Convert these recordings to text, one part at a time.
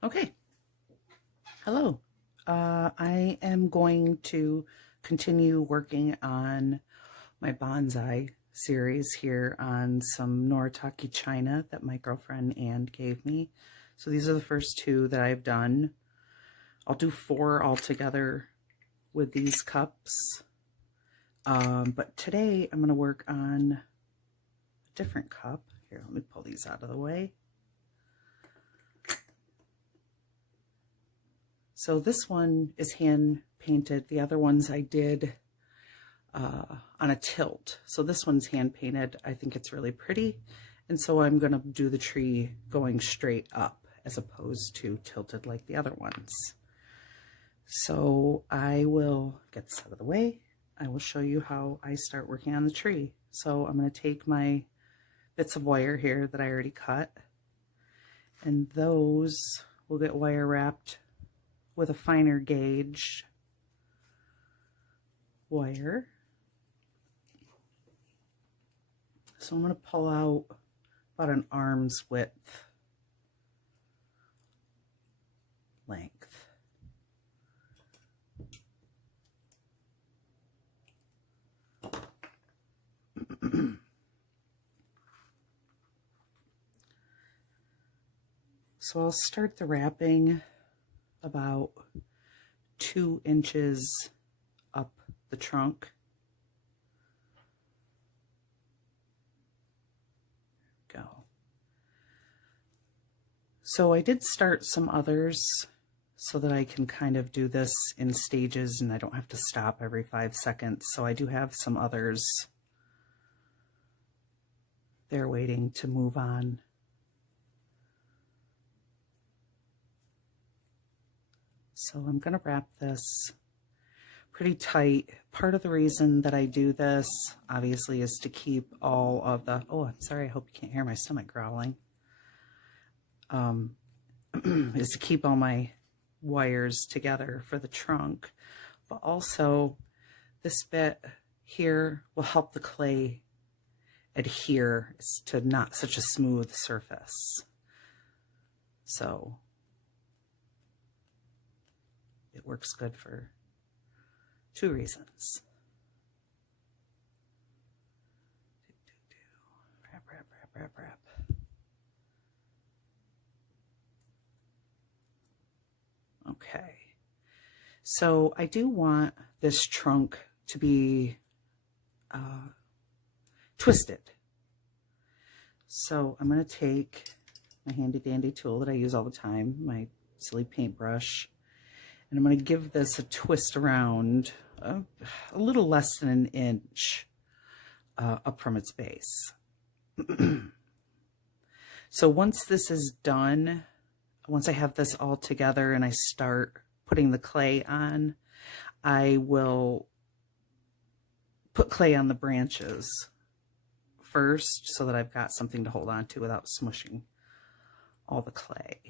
Okay, hello. I am going to continue working on my bonsai series here on some Noritake china that my girlfriend Ann gave me. So these are the first two that I've done. I'll do 4 altogether with these cups. But today I'm going to work on a different cup. Here, let me pull these out of the way. So this one is hand painted. The other ones I did on a tilt. So this one's hand painted. I think it's really pretty. And so I'm going to do the tree going straight up as opposed to tilted like the other ones. So I will get this out of the way. I will show you how I start working on the tree. So I'm going to take my bits of wire here that I already cut, and those will get wire wrapped with a finer gauge wire. So I'm going to pull out about an arm's width length. So I'll start the wrapping about 2 inches up the trunk. Go. So I did start some others so that I can kind of do this in stages and I don't have to stop every 5 seconds. So I do have some others there waiting to move on. So I'm going to wrap this pretty tight. Part of the reason that I do this, obviously, is to keep all of the, oh, I'm sorry, I hope you can't hear my stomach growling, is to keep all my wires together for the trunk. But also, this bit here will help the clay adhere to not such a smooth surface. So it works good for 2 reasons. Wrap, wrap, wrap, wrap, wrap. Okay. So I do want this trunk to be twisted. So I'm going to take my handy dandy tool that I use all the time, my silly paintbrush, and I'm going to give this a twist around a little less than 1 inch up from its base. So once this is done, once I have this all together and I start putting the clay on, I will put clay on the branches first so that I've got something to hold on to without smushing all the clay.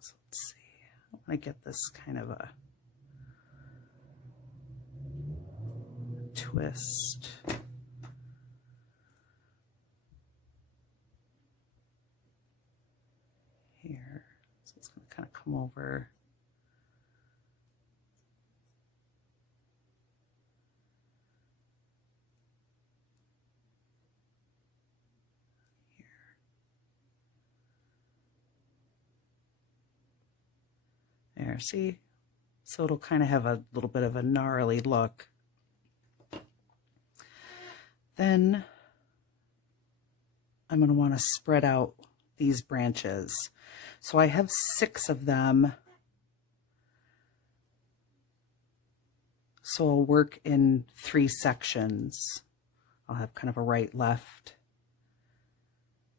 So let's see. I want to get this kind of a twist. Here. So it's going to kind of come over. There, see? So it'll kind of have a little bit of a gnarly look. Then I'm going to want to spread out these branches. So I have 6 of them. So I'll work in 3 sections. I'll have kind of a right, left,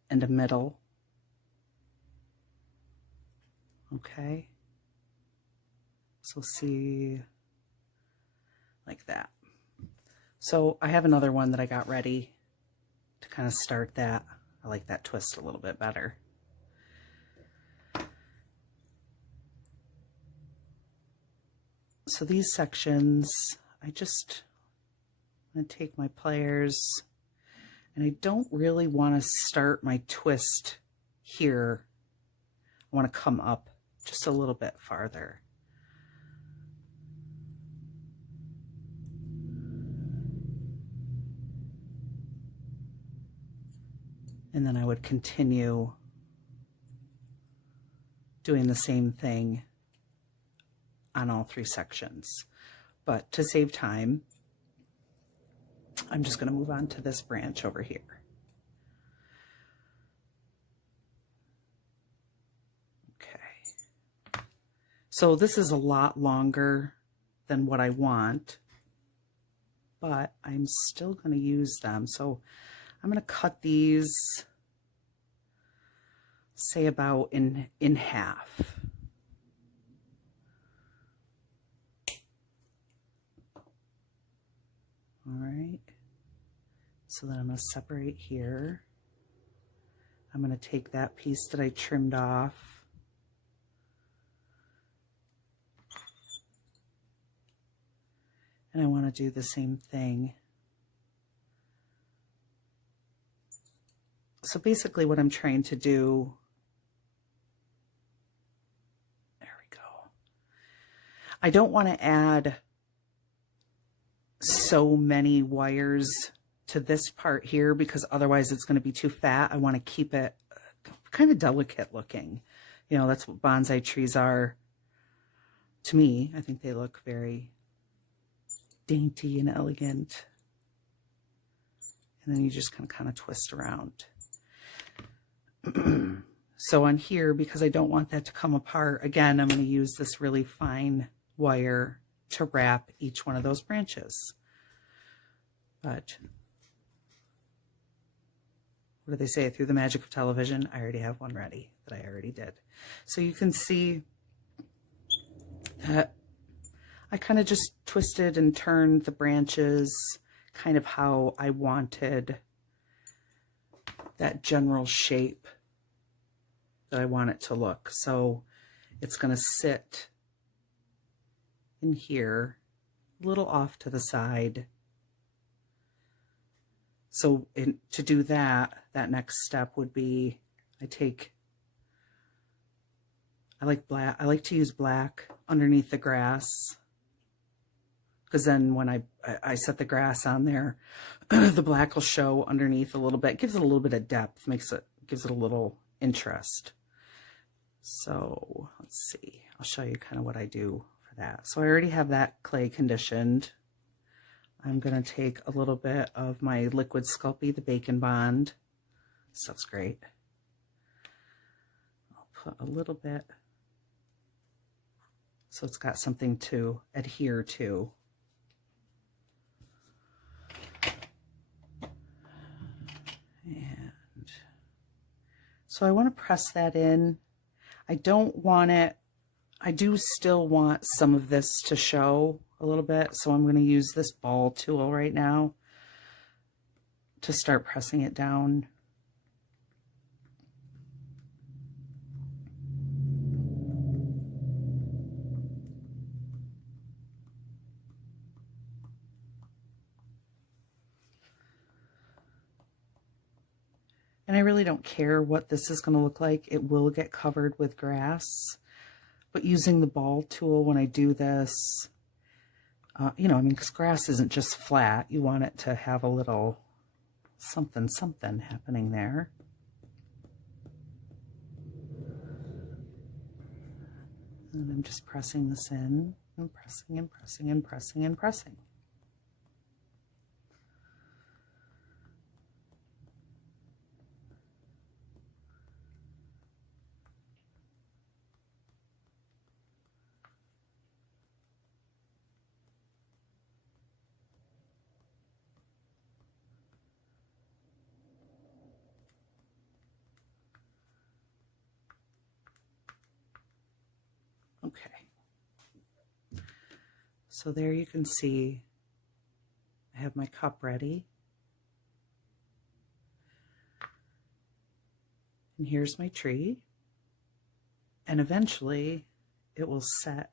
and a middle. Okay. So see, like that. So I have another one that I got ready to kind of start that. I like that twist a little bit better. So these sections, I'm going to take my pliers, and I don't really want to start my twist here. I want to come up just a little bit farther. And then I would continue doing the same thing on all 3 sections. But to save time, I'm just going to move on to this branch over here. Okay. So this is a lot longer than what I want, but I'm still going to use them. So I'm going to cut these, say about in half. All right. So then I'm going to separate here. I'm going to take that piece that I trimmed off. And I want to do the same thing. So basically what I'm trying to do, there we go. I don't want to add so many wires to this part here because otherwise it's going to be too fat. I want to keep it kind of delicate looking. You know, that's what bonsai trees are to me. I think they look very dainty and elegant. And then you just can kind of twist around. So on here, because I don't want that to come apart, again, I'm going to use this really fine wire to wrap each one of those branches. But what do they say? Through the magic of television, I already have one ready that I already did. So you can see that I kind of just twisted and turned the branches kind of how I wanted that general shape that I want it to look. So it's going to sit in here, a little off to the side. So to do that, that next step would be I like to use black underneath the grass, because then when I set the grass on there, the black will show underneath a little bit. It gives it a little bit of depth, gives it a little interest. So let's see, I'll show you kind of what I do for that. So I already have that clay conditioned. I'm going to take a little bit of my liquid Sculpey, the Bacon Bond. Stuff's great. I'll put a little bit so it's got something to adhere to. And so I want to press that in. I don't want it, I do still want some of this to show a little bit, so I'm going to use this ball tool right now to start pressing it down. And I really don't care what this is going to look like. It will get covered with grass. But using the ball tool when I do this, you know, I mean, because grass isn't just flat. You want it to have a little something happening there. And I'm just pressing this in and pressing and pressing and pressing and pressing. Okay, so there you can see I have my cup ready. And here's my tree. And eventually it will set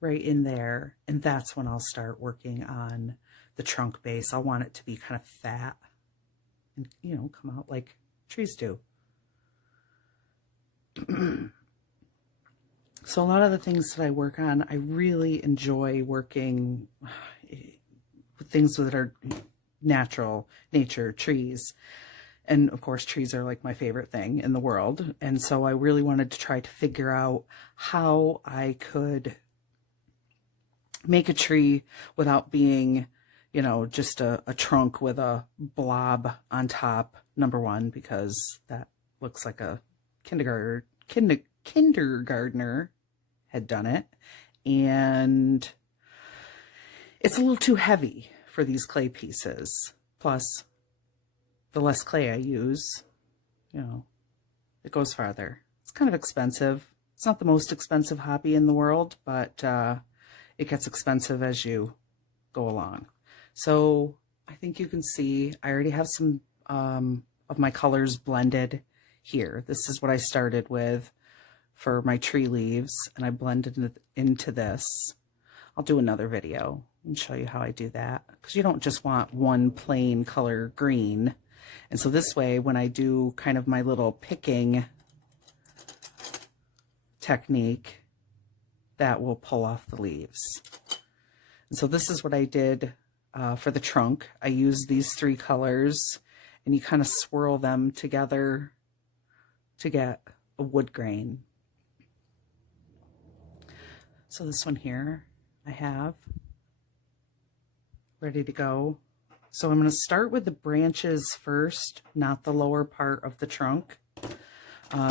right in there. And that's when I'll start working on the trunk base. I want it to be kind of fat and, you know, come out like trees do. So a lot of the things that I work on, I really enjoy working with things that are natural, nature, trees. And of course, trees are like my favorite thing in the world. And so I really wanted to try to figure out how I could make a tree without being, you know, just a trunk with a blob on top, number one, because that looks like a kindergartner had done it. And it's a little too heavy for these clay pieces. Plus, the less clay I use, you know, it goes farther. It's kind of expensive. It's not the most expensive hobby in the world, but it gets expensive as you go along. So I think you can see I already have some of my colors blended here. This is what I started with for my tree leaves, and I blended it into this. I'll do another video and show you how I do that, because you don't just want one plain color green. And so this way, when I do kind of my little picking technique, that will pull off the leaves. And so this is what I did for the trunk. I used these three colors, and you kind of swirl them together to get a wood grain. So this one here I have ready to go. So I'm going to start with the branches first, not the lower part of the trunk.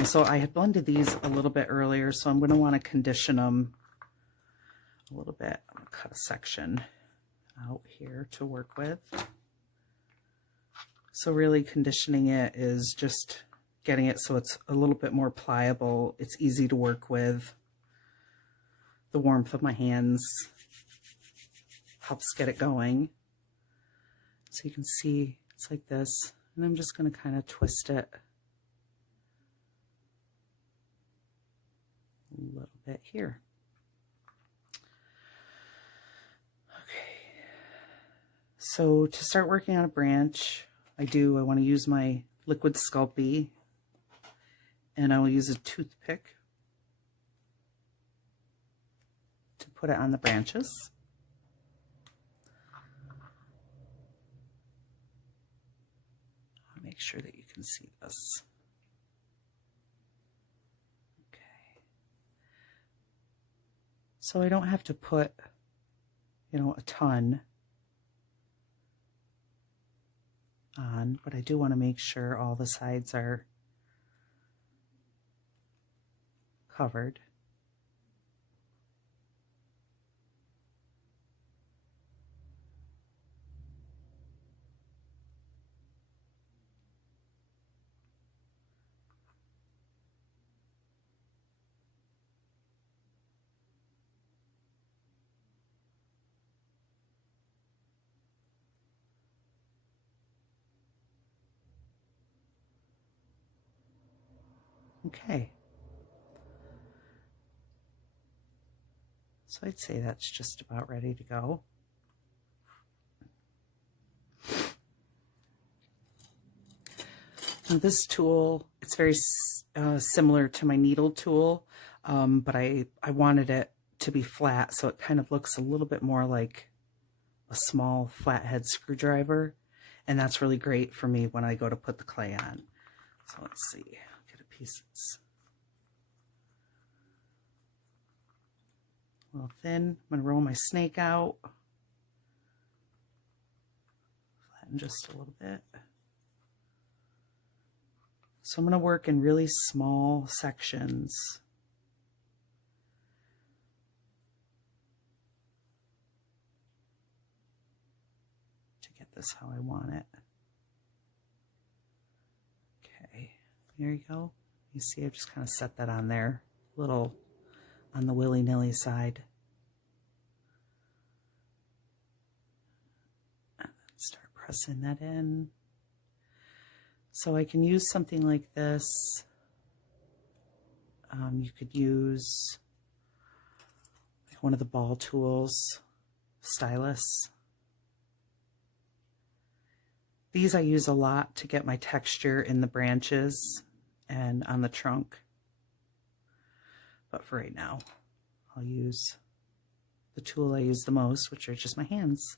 So I had blended these a little bit earlier, so I'm going to want to condition them a little bit. I'm going to cut a section out here to work with. So really conditioning it is just getting it so it's a little bit more pliable. It's easy to work with. The warmth of my hands helps get it going. So you can see it's like this, and I'm just going to kind of twist it a little bit here. Okay, so to start working on a branch, I want to use my liquid Sculpey, and I will use a toothpick to put it on the branches. I'll make sure that you can see this. Okay. So I don't have to put, you know, a ton on, but I do want to make sure all the sides are covered. Okay. So I'd say that's just about ready to go. Now this tool, it's very similar to my needle tool, but I wanted it to be flat, so it kind of looks a little bit more like a small flathead screwdriver, and that's really great for me when I go to put the clay on. So let's see, get a piece that's a little thin. I'm going to roll my snake out, flatten just a little bit. So I'm going to work in really small sections. To get this how I want it. Okay, there you go. You see, I've just kind of set that on there, a little on the willy-nilly side. And then start pressing that in. So I can use something like this. You could use like one of the ball tools, stylus. These I use a lot to get my texture in the branches and on the trunk. But for right now, I'll use the tool I use the most, which are just my hands.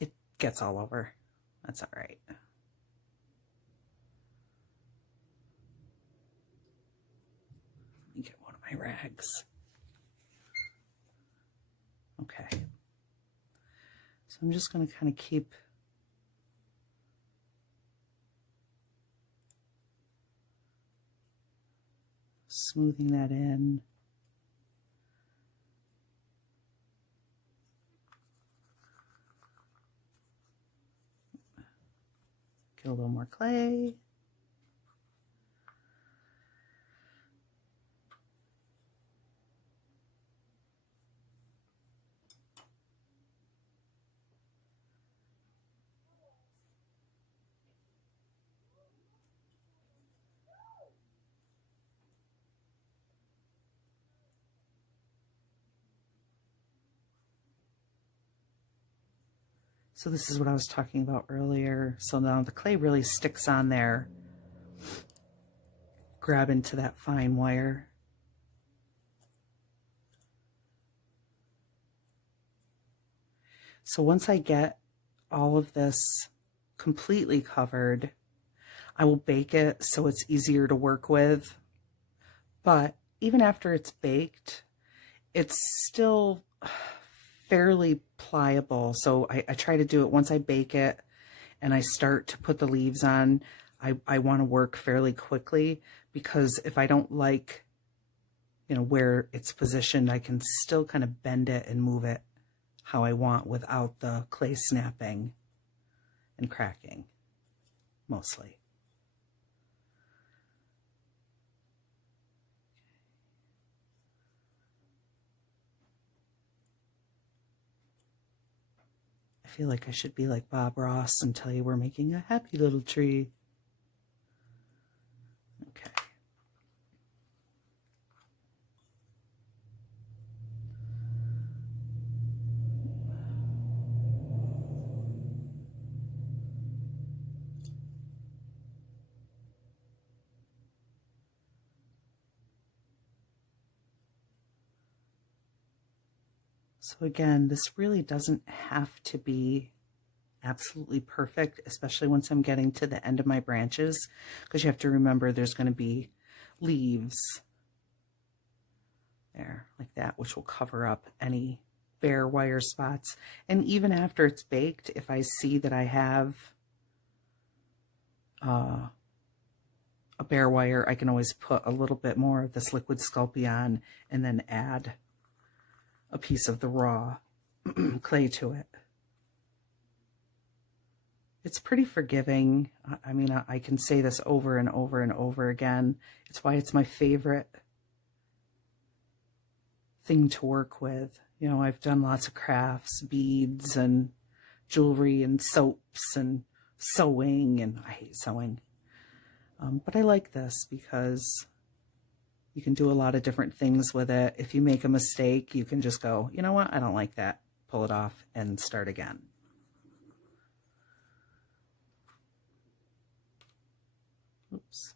It gets all over. That's all right. Let me get one of my rags. Okay. So I'm just going to kind of keep smoothing that in. Get a little more clay. So this is what I was talking about earlier. So now the clay really sticks on there. Grab into that fine wire. So once I get all of this completely covered, I will bake it so it's easier to work with. But even after it's baked, it's still fairly pliable. So I try to do it once I bake it and I start to put the leaves on. I want to work fairly quickly, because if I don't like, you know, where it's positioned, I can still kind of bend it and move it how I want without the clay snapping and cracking, mostly. I feel like I should be like Bob Ross and tell you we're making a happy little tree. Okay. So again, this really doesn't have to be absolutely perfect, especially once I'm getting to the end of my branches, because you have to remember there's going to be leaves there like that, which will cover up any bare wire spots. And even after it's baked, if I see that I have a bare wire, I can always put a little bit more of this liquid Sculpey and then add a piece of the raw clay to it. It's pretty forgiving. I mean, I can say this over and over and over again. It's why it's my favorite thing to work with. You know, I've done lots of crafts, beads and jewelry and soaps and sewing, and I hate sewing. But I like this because you can do a lot of different things with it. If you make a mistake, you can just go, you know what, I don't like that. Pull it off and start again. Oops.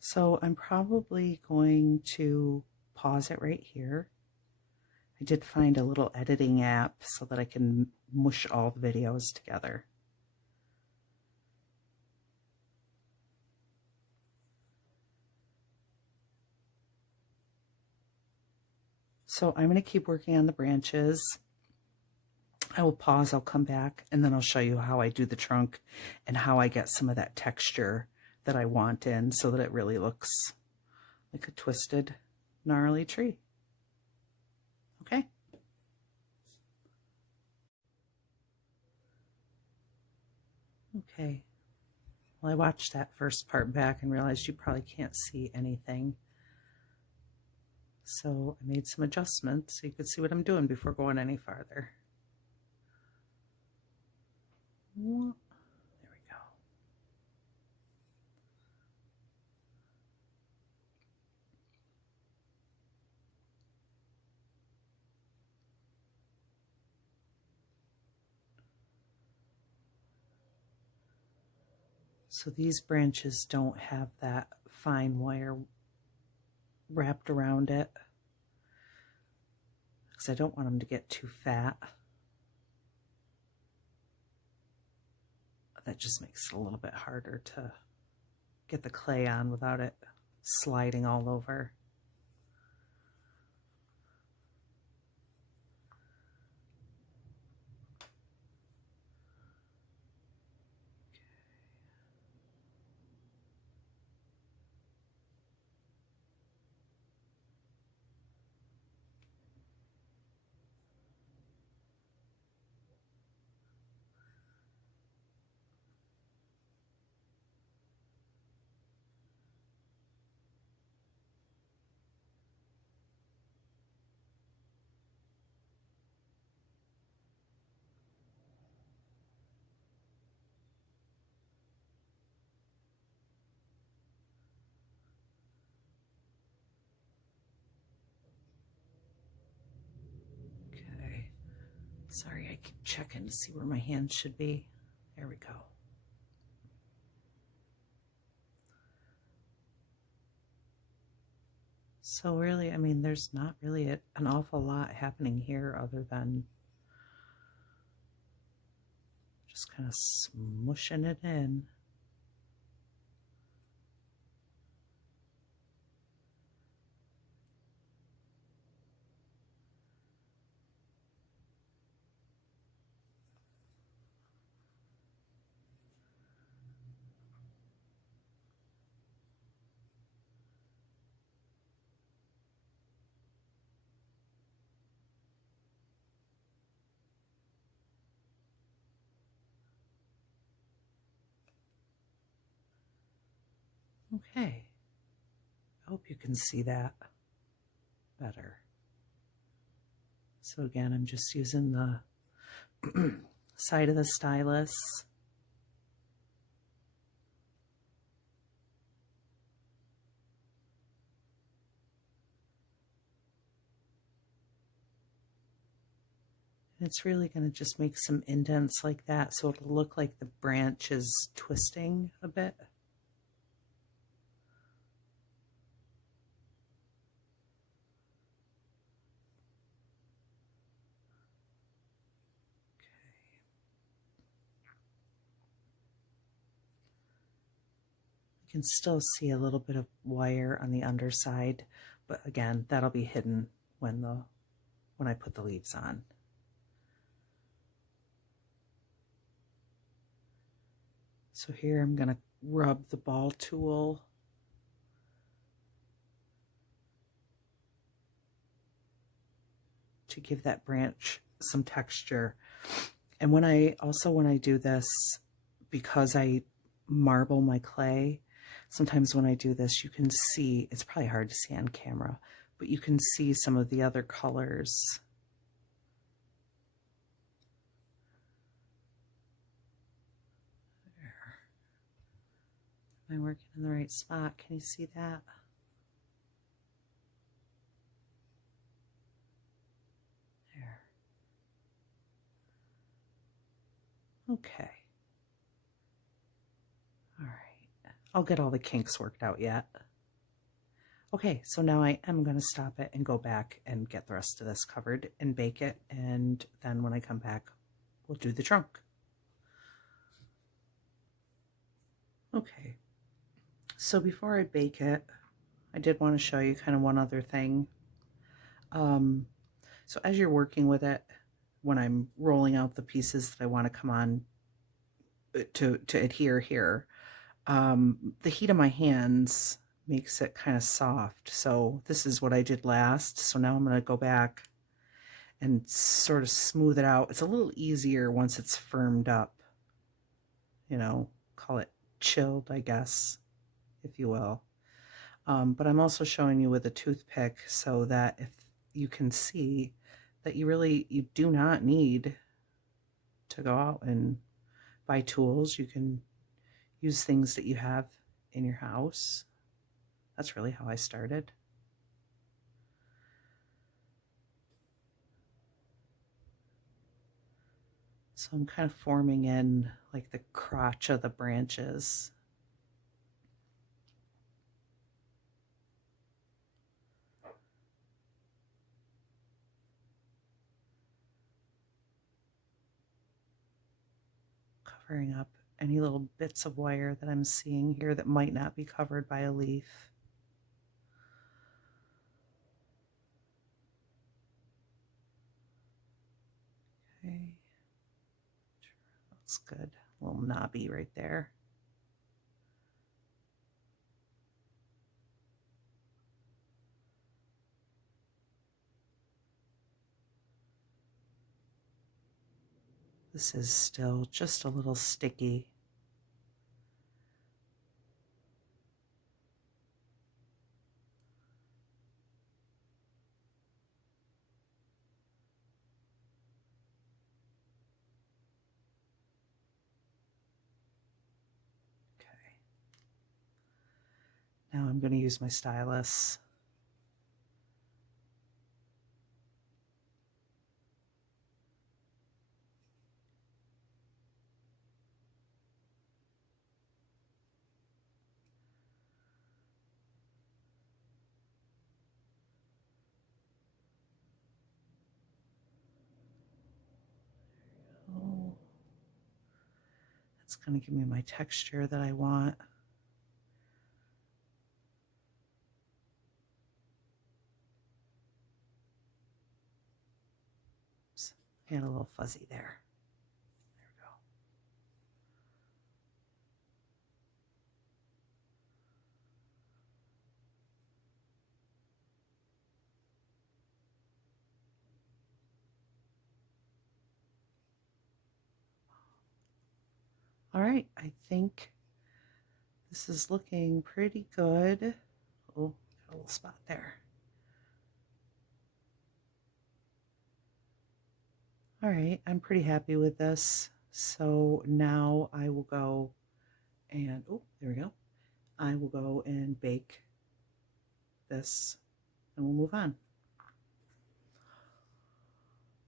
So I'm probably going to pause it right here. I did find a little editing app so that I can mush all the videos together. So I'm going to keep working on the branches. I will pause, I'll come back, and then I'll show you how I do the trunk and how I get some of that texture that I want in so that it really looks like a twisted, gnarly tree. Okay? Okay. Well, I watched that first part back and realized you probably can't see anything. So I made some adjustments so you could see what I'm doing before going any farther. There we go. So these branches don't have that fine wire wrapped around it because I don't want them to get too fat. That just makes it a little bit harder to get the clay on without it sliding all over. Okay. Sorry, I keep checking to see where my hand should be. There we go. So really, I mean, there's not really an awful lot happening here other than just kind of smushing it in. Okay. I hope you can see that better. So again, I'm just using the side of the stylus. And it's really going to just make some indents like that so it'll look like the branch is twisting a bit. You can still see a little bit of wire on the underside, but again, that'll be hidden when I put the leaves on. So here I'm going to rub the ball tool to give that branch some texture. And when I do this, because I marble my clay, sometimes when I do this, you can see, it's probably hard to see on camera, but you can see some of the other colors. There. Am I working in the right spot? Can you see that? There. Okay. All right. I'll get all the kinks worked out yet. Okay, so now I am going to stop it and go back and get the rest of this covered and bake it, and then when I come back, we'll do the trunk. Okay, so before I bake it, I did want to show you kind of one other thing. So as you're working with it, when I'm rolling out the pieces that I want to come on to adhere here, the heat of my hands makes it kind of soft. So this is what I did last. So now I'm going to go back and sort of smooth it out. It's a little easier once it's firmed up, you know, call it chilled, I guess, if you will. But I'm also showing you with a toothpick so that if you can see that you do not need to go out and buy tools. You can use things that you have in your house. That's really how I started. So I'm kind of forming in like the crotch of the branches covering up any little bits of wire that I'm seeing here that might not be covered by a leaf. Okay, looks good. A little knobby right there. This is still just a little sticky. Okay. Now I'm going to use my stylus. Oh, that's going to give me my texture that I want. Oops, I had a little fuzzy there. There we go. All right, I think this is looking pretty good. Oh, got a little spot there. All right, I'm pretty happy with this. So now I will go and, oh, there we go. I will go and bake this and we'll move on.